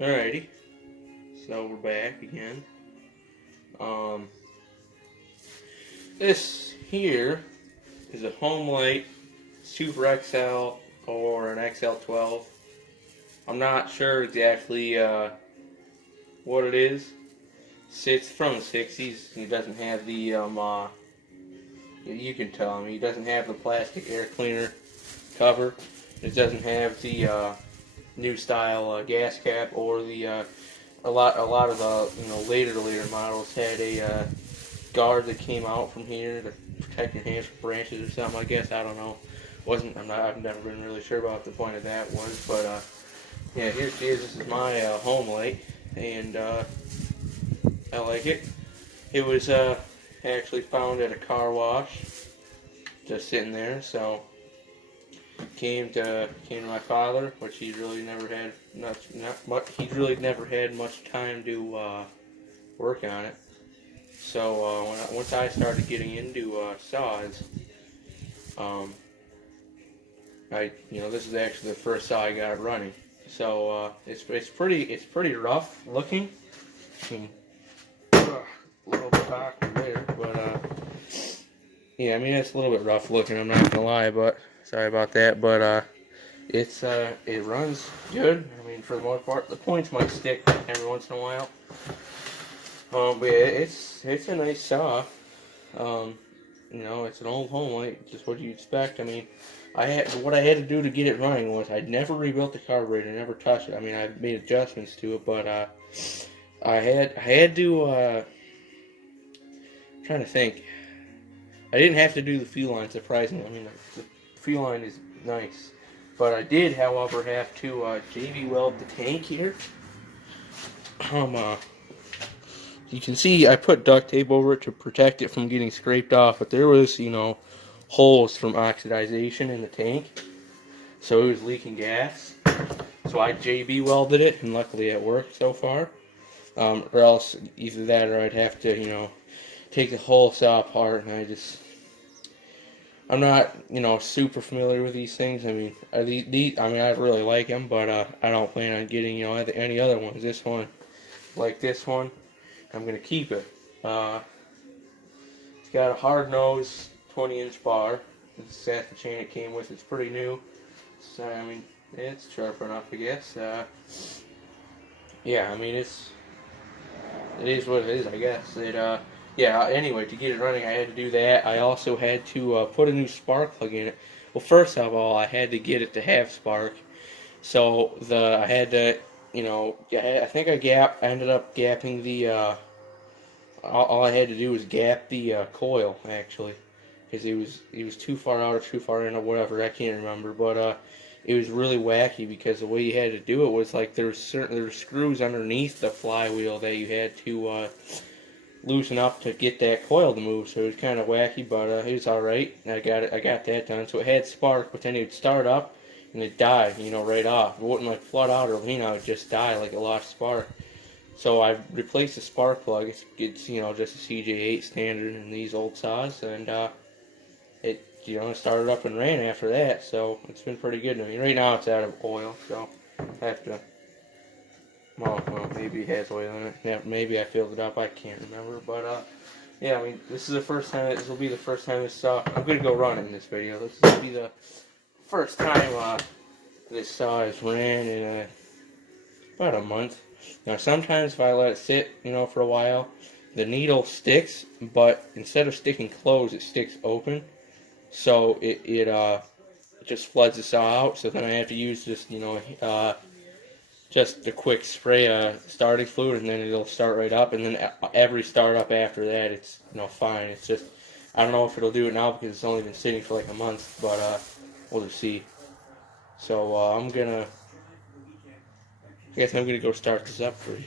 Alrighty, so we're back again. Um, this here is a Homelite Super XL or an XL12. I'm not sure exactly what it is. It's from the 60s. It doesn't have the you can tell me, it doesn't have the plastic air cleaner cover. It doesn't have the new style gas cap or the a lot of the later models had a guard that came out from here to protect your hands from branches or something. I guess I don't know. I've never been really sure about what the point of that was, but yeah, here she is. This is my Homelite, and I like it. It was actually found at a car wash, just sitting there. So came to my father, which he really never had he really never had much time to work on it. So once I started getting into saws, um, this is actually the first saw I got running. So it's pretty rough looking. A little talk there, but yeah, I mean it's a little bit rough looking. I'm not gonna lie, but sorry about that. But it runs good. I mean, for the most part, the points might stick every once in a while. But yeah, it's a nice saw. Um, it's an old Homelite, just what you expect. I mean, what I had to do to get it running was I'd never rebuilt the carburetor, never touched it. I mean, I made adjustments to it, but I had to. I'm trying to think. I didn't have to do the fuel line, surprisingly. I mean, the fuel line is nice, but I did, however, have to JV weld the tank here. You can see I put duct tape over it to protect it from getting scraped off, but there was, holes from oxidization in the tank, so it was leaking gas. So I JB welded it, and luckily it worked so far. Or else either that, or I'd have to, take the whole saw apart, and I'm not, super familiar with these things. I mean, I really like them, but I don't plan on getting, any other ones. This one, like this one, I'm gonna keep it. It's got a hard nose, 20-inch bar. That's the chain it came with. It's pretty new, so I mean, it's sharp enough, I guess. Yeah, I mean, it is what it is, I guess. Yeah. Anyway, to get it running, I had to do that. I also had to put a new spark plug in it. Well, first of all, I had to get it to have spark. So I had to, I think I ended up gapping the. All I had to do was gap the coil actually, because it was too far out or too far in or whatever. I can't remember, but it was really wacky because the way you had to do it was like there were screws underneath the flywheel that you had to loosen up to get that coil to move. So it was kind of wacky, but it was all right. I got that done. So it had spark, but then it would start up and it died, right off. It wouldn't like flood out or lean out; it just die like it lost spark. So I replaced the spark plug. It's just a CJ8 standard in these old saws, and it started up and ran after that. So it's been pretty good. I mean, right now it's out of oil, so I have to. Well, maybe it has oil in it. Yeah, maybe I filled it up. I can't remember, but yeah. I mean, this is the first time. This will be the first time this saw. I'm gonna go run in this video. This will be the first time this saw is ran in about a month. Now, sometimes if I let it sit, for a while, the needle sticks, but instead of sticking closed, it sticks open. So it just floods the saw out. So then I have to use just a quick spray of starting fluid, and then it'll start right up. And then every startup after that, it's fine. It's just I don't know if it'll do it now because it's only been sitting for like a month, but we'll just see. So I guess I'm gonna go start this up for you.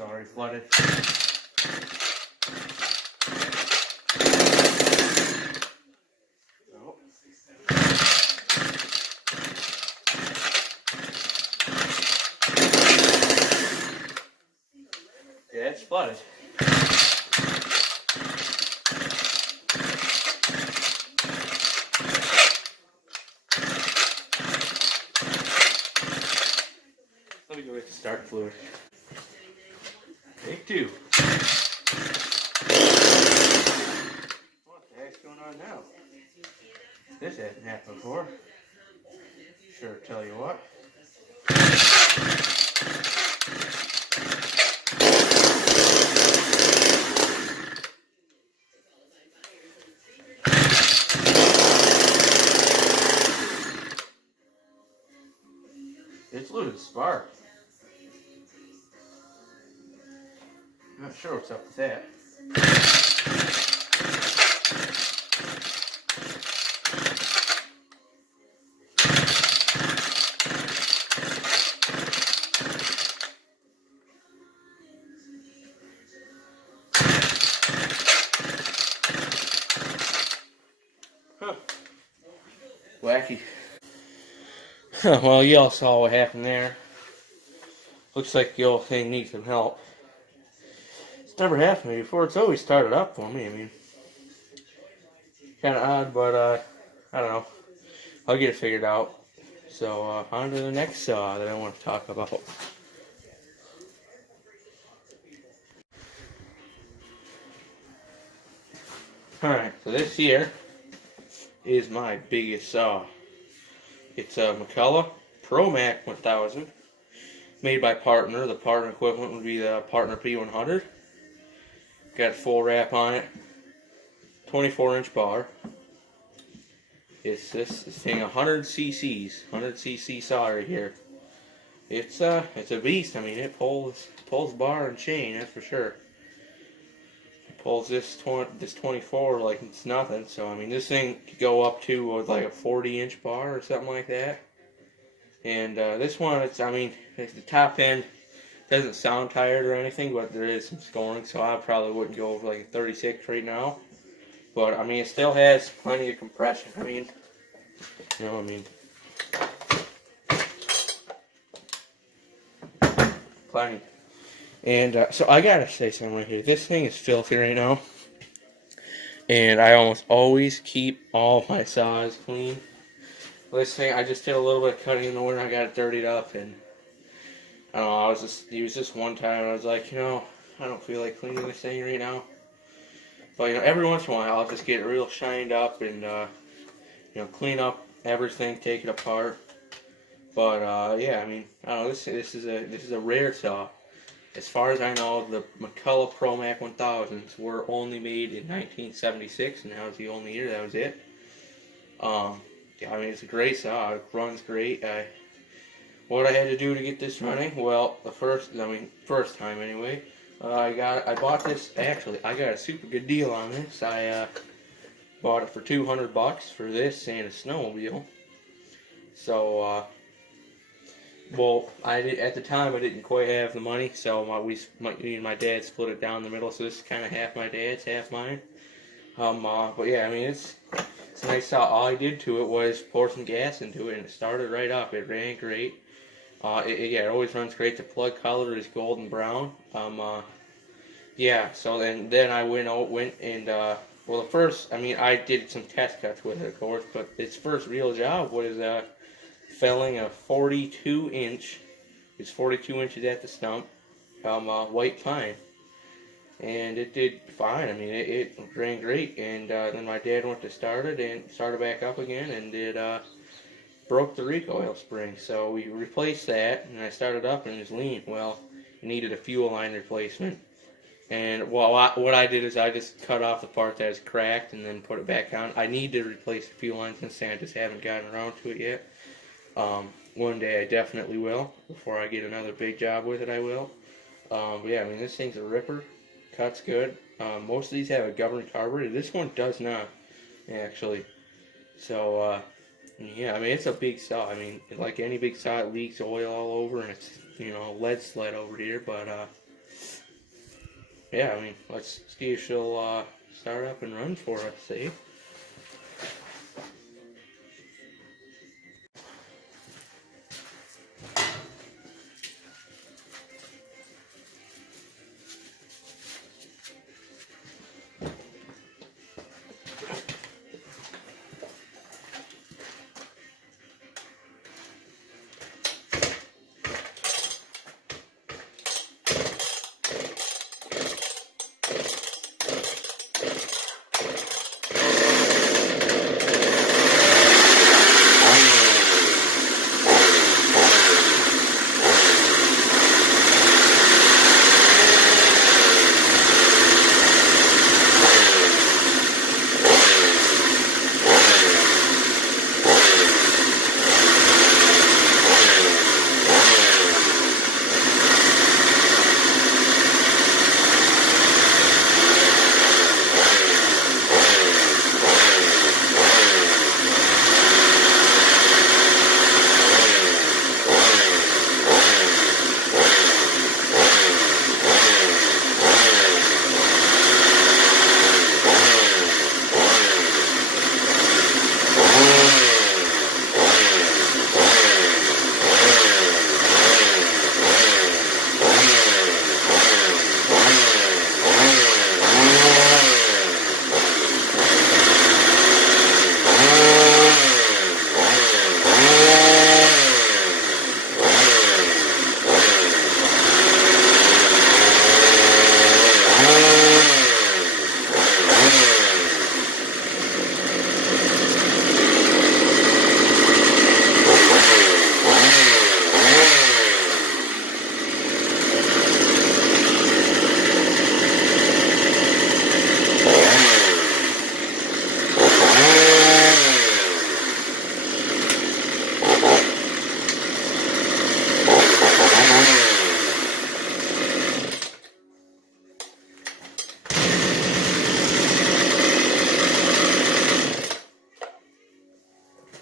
it's already flooded. Oh. Yeah, it's flooded. Let me go get the start fluid. Take two. What the heck's going on now? This hasn't happened before. Sure, tell you what. It's losing spark. Not sure what's up with that. Huh. Wacky. Well, you all saw what happened there. Looks like the old thing needs some help. It's never happened to me before. It's always started up for me. I mean, kind of odd, but I don't know. I'll get it figured out. So on to the next saw that I want to talk about. Alright, so this here is my biggest saw. It's a McCulloch ProMac 1000, made by Partner. The Partner equivalent would be the Partner P100. Got full wrap on it, 24-inch bar. It's this thing 100 cc's, 100 cc saw right here. It's a beast. I mean, it pulls bar and chain, that's for sure. It pulls this 24 like it's nothing. So I mean, this thing could go up to like a 40-inch bar or something like that. And this one, it's the top end doesn't sound tired or anything, but there is some scoring, so I probably wouldn't go over like a 36 right now. But I mean, it still has plenty of compression. I mean, plenty. And so I gotta say something right here. This thing is filthy right now, and I almost always keep all my saws clean. This thing, I just did a little bit of cutting in the winter. I got it dirtied up, and I don't know. It was just one time. I was like, I don't feel like cleaning this thing right now. But every once in a while, I'll just get it real shined up and clean up everything, take it apart. But yeah, I mean, I don't know. This is a rare saw. As far as I know, the McCulloch ProMac 1000s were only made in 1976, and that was the only year. That was it. Yeah, I mean, it's a great saw. It runs great. What I had to do to get this running? Well, first time anyway. I bought this. Actually, I got a super good deal on this. I bought it for $200 for this and a snowmobile. So, well, at the time I didn't quite have the money, so me and my dad split it down the middle. So this is kind of half my dad's, half mine. But yeah, I mean it's a nice saw. All I did to it was pour some gas into it, and it started right up. It ran great. Yeah, it always runs great. The plug color is golden brown. Yeah. So then I went and well, I did some test cuts with it, of course, but its first real job was felling a 42-inch. It's 42 inches at the stump. White pine. And it did fine. I mean, it ran great. And then my dad went to start it and started back up again, and it broke the recoil spring. So we replaced that, and I started up, and it was lean. Well, it needed a fuel line replacement. And what I did is I just cut off the part that is cracked and then put it back on. I need to replace the fuel line since I just haven't gotten around to it yet. One day I definitely will. Before I get another big job with it, I will. But yeah, I mean, this thing's a ripper. Cuts good. Most of these have a governed carburetor. This one does not, actually. So, yeah, I mean, it's a big saw. I mean, like any big saw, it leaks oil all over, and it's, lead sled over here. But, yeah, I mean, let's see if she'll start up and run for us, see?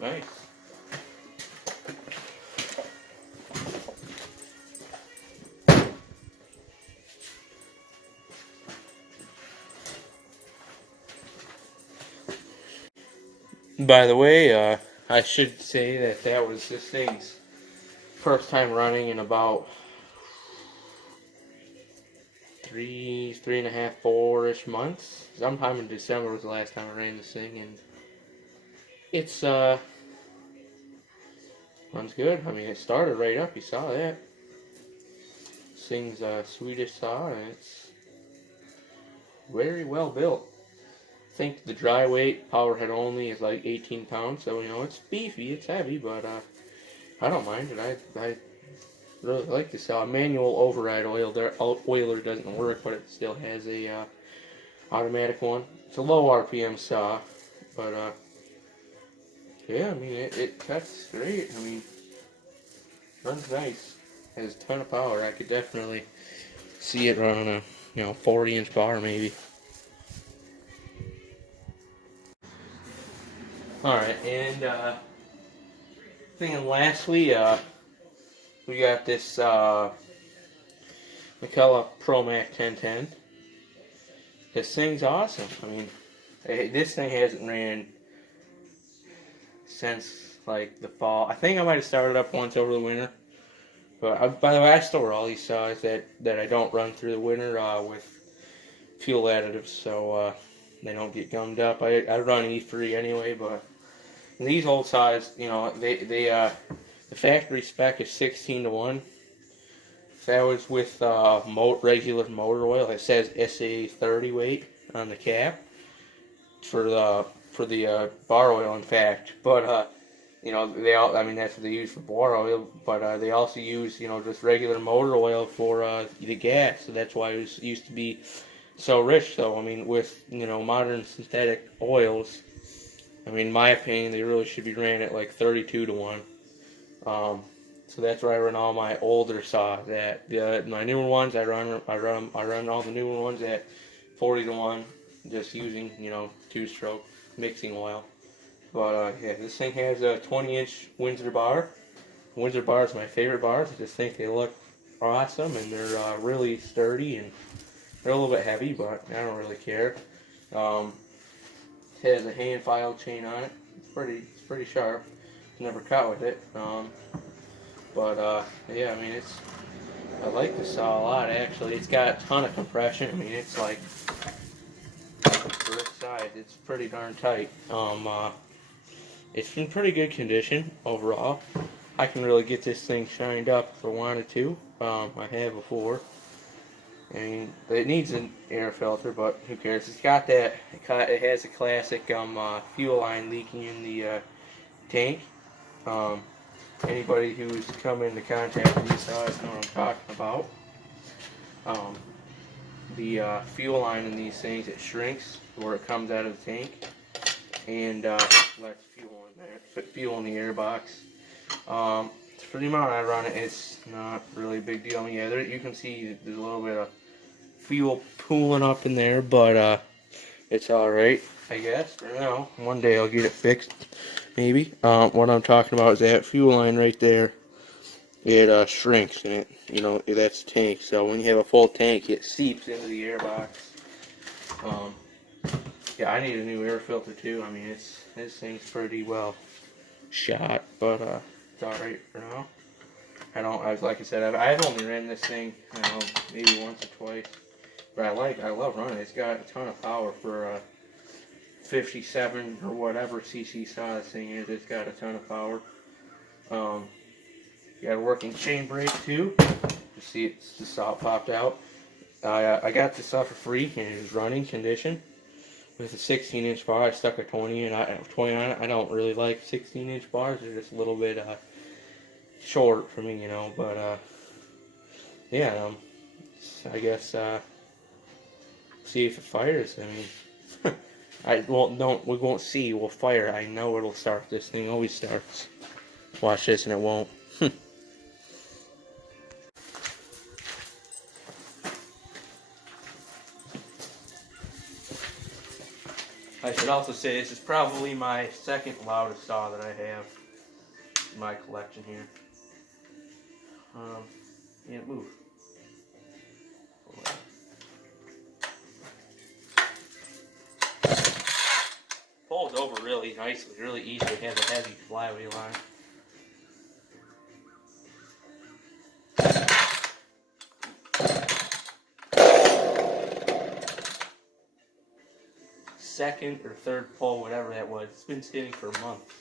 Nice. By the way, I should say that that was this thing's first time running in about 3.5, 4-ish months. Sometime in December was the last time I ran this thing, and it's runs good. I mean, it started right up. You saw that. This thing's Swedish saw, and it's very well built. I think the dry weight, power head only, is like 18 pounds, so it's beefy, it's heavy, but I don't mind it. I really like this saw. Manual override oiler doesn't work, but it still has a automatic one. It's a low RPM saw, but yeah, I mean it cuts great. I mean, runs nice. Has a ton of power. I could definitely see it run on a 40-inch bar maybe. All right, and thinking lastly, we got this Mikella ProMac 1010. This thing's awesome. I mean, this thing hasn't ran since like the fall. I think I might have started up once over the winter. But by the way, I store all these saws that I don't run through the winter with fuel additives, so they don't get gummed up. I run E3 anyway, but these old saws, the factory spec is 16:1. That was with regular motor oil. It says SA30 weight on the cap for the bar oil, in fact. But I mean that's what they use for bar oil. But they also use just regular motor oil for the gas. So that's why it used to be so rich. So I mean with modern synthetic oils, I mean in my opinion they really should be ran at like 32:1. So that's where I run all my older saws at. My newer ones, I run all the newer ones at 40:1, just using 2-stroke mixing oil. But yeah, this thing has a 20-inch Windsor bar. Windsor bars are my favorite bars. I just think they look awesome and they're really sturdy and They're a little bit heavy, but I don't really care. It has a hand file chain on it. It's pretty sharp. Never cut with it. Yeah, I mean I like the saw a lot actually. It's got a ton of compression. I mean it's like for its size, it's pretty darn tight. It's in pretty good condition overall. I can really get this thing shined up if I wanted to. I have before. I mean, it needs an air filter, but who cares? It's got that. It has a classic fuel line leaking in the tank. Anybody who's come into contact with these saws know what I'm talking about. The fuel line in these things, it shrinks where it comes out of the tank and lets fuel in there, fuel in the air box. For the amount I run it, it's not really a big deal. I mean, yeah, you can see there's a little bit of fuel pooling up in there, but it's alright, I guess. For now, one day I'll get it fixed, maybe. What I'm talking about is that fuel line right there. It shrinks, and that's the tank. So when you have a full tank, it seeps into the air box. Yeah, I need a new air filter too. I mean, this thing's pretty well shot, but it's alright for now. Like I said, I've only ran this thing, maybe once or twice, but I love running it. It's got a ton of power for 57 or whatever cc saw this thing is. It's got a ton of power. Got a working chain brake too. You see, the saw popped out. I got this saw for free, and it was running condition with a 16-inch bar. I stuck a 20 on it. I don't really like 16-inch bars. They're just a little bit short for me, But yeah, I guess see if it fires. I mean, we won't see. We'll fire. I know it'll start. This thing always starts. Watch this, and it won't. I should also say this is probably my second loudest saw that I have in my collection here. Yeah, move. Folds over really nicely, really easy. It has a heavy flywheel on it. Second or third pull, whatever that was. It's been sitting for months.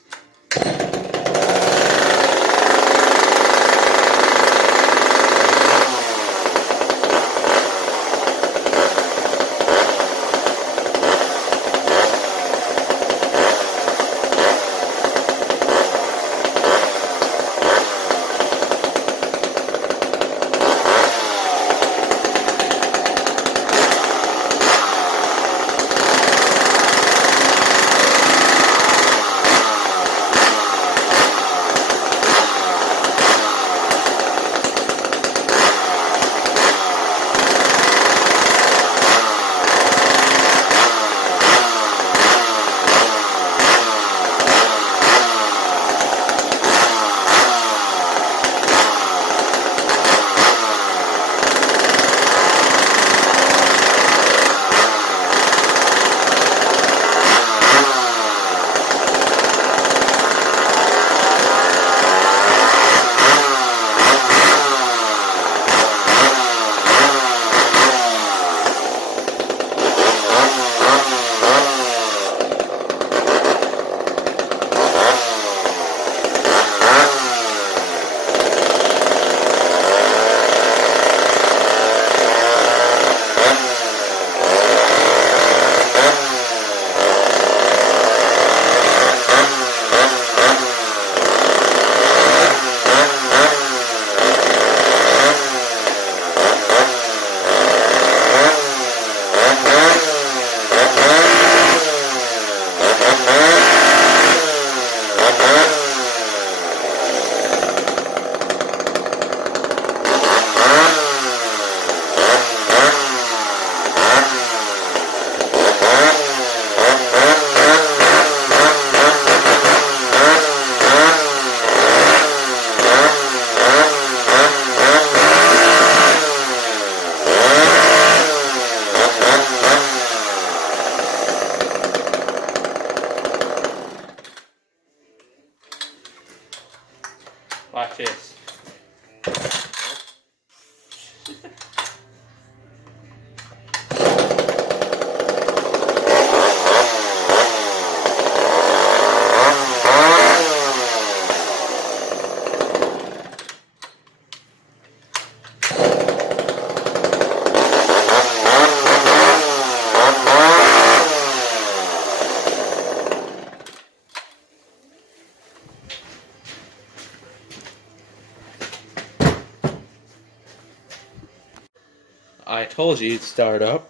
I told you it'd start up.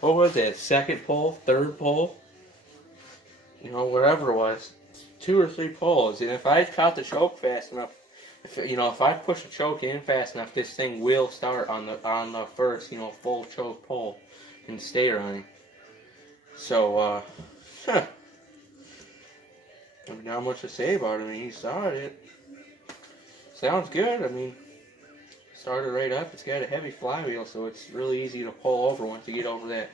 What was it? Second pull, third pull? You know, whatever it was. 2 or 3 pulls. And if I caught the choke fast enough, if I push the choke in fast enough, this thing will start on the first, full choke pull and stay running. So, huh. I mean, not much to say about it. I mean, he started it. Sounds good. I mean, started right up. It's got a heavy flywheel, so it's really easy to pull over once you get over that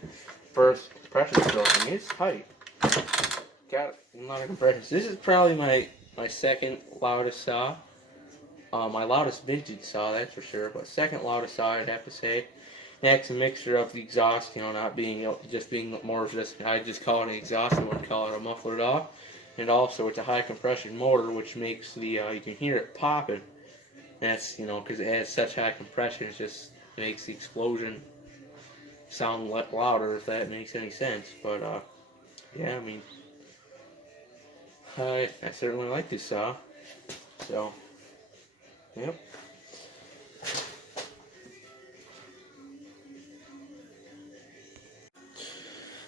first pressure stroke. I mean, it's tight. Got a lot of compression. This is probably my second loudest saw. My loudest vintage saw, that's for sure. But second loudest saw, I'd have to say. Next, a mixture of the exhaust, not being just being more of just, I just call it an exhaust. I wouldn't call it a muffler at all. And also, it's a high compression motor, which makes the you can hear it popping. And that's because it has such high compression, it makes the explosion sound louder, if that makes any sense. But yeah, I mean, I certainly like this saw. So, yep.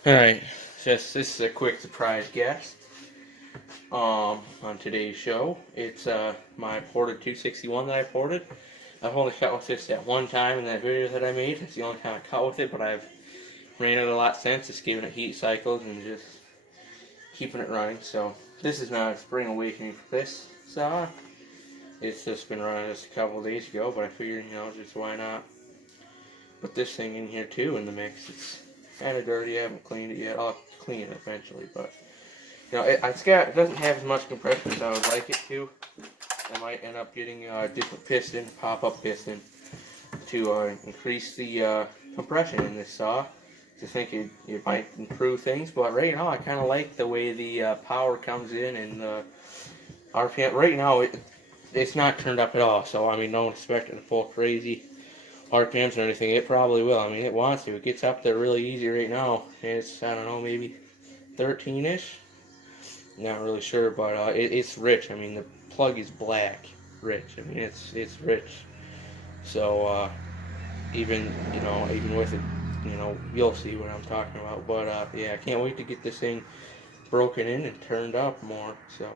Alright, this is a quick surprise guest on today's show. It's my ported 261 that I ported. I've only cut with this at one time in that video that I made. It's the only time I cut with it, but I've ran it a lot since, just giving it heat cycles and just keeping it running. So this is not a spring awakening for this saw. It's just been running just a couple of days ago, but I figured, just why not put this thing in here too in the mix. It's kind of dirty. I haven't cleaned it yet. I'll clean it eventually, but it doesn't have as much compression as I would like it to. I might end up getting a different piston, pop-up piston, to increase the compression in this saw. I think it might improve things, but right now I kind of like the way the power comes in and the RPM. Right now it's not turned up at all, so I mean, don't expect it to pull crazy RPMs or anything. It probably will. I mean, it wants to. It gets up there really easy right now. It's, I don't know, maybe 13-ish. Not really sure, but it's rich. I mean, the plug is black, rich. I mean, it's rich. So even with it, you'll see what I'm talking about. But yeah, I can't wait to get this thing broken in and turned up more. So.